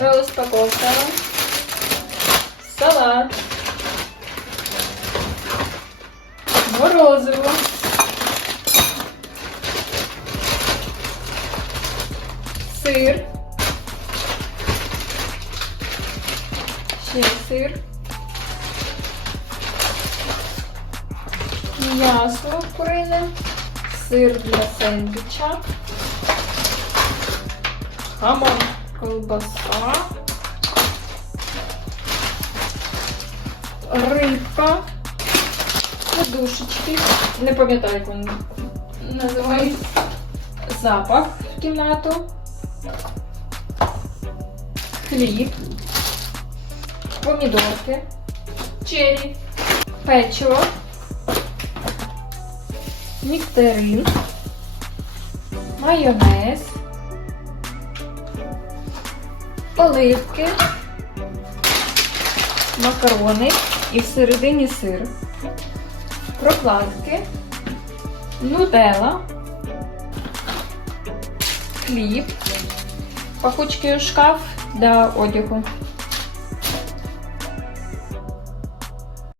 Розпаковка. Салат. Морозиво. Сир. Ще сир. М'ясо курине. Сир для сендвіча. Хамон. Колбаса. Рибка. Подушечки. Не пам'ятаю, як вони називають. Запах в кімнату. Хліб. Помідорки. Чері. Печиво. Нектарин. Майонез. Оливки. Макарони і всередині сир. Прокладки. Нутелла. Хліб. Пахучки шкаф для одягу.